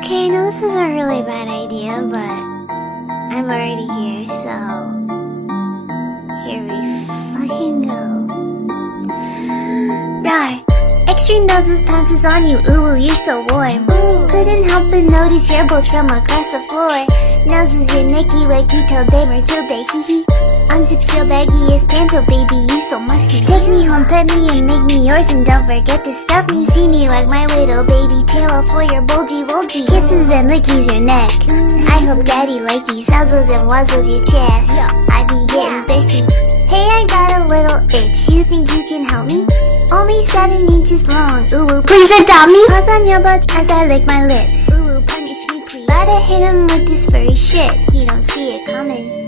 Okay, I know this is a really bad idea, but I'm already here, so here we fucking go. Rawr! Extreme noses pounces on you, ooh, you're so warm. Couldn't help but notice your bolts from across the floor. Noses your necky wacky till day till day, hee hee. Unzips your baggiest pants, oh baby, you so musky. Take me home, pet me and make me yours, and don't forget to stuff me. See me like my widow baby tail for your bulgy wulgy. Kisses and lickies your neck. I hope daddy likey suzzles and wuzzles your chest. I be getting thirsty. Hey, I got a little itch. You think you can help me? Only 7 inches long. Ooh, please adopt me. Paws on your butt as I lick my lips. Ooh, punish me please. Gotta hit him with this furry shit. He don't see it coming.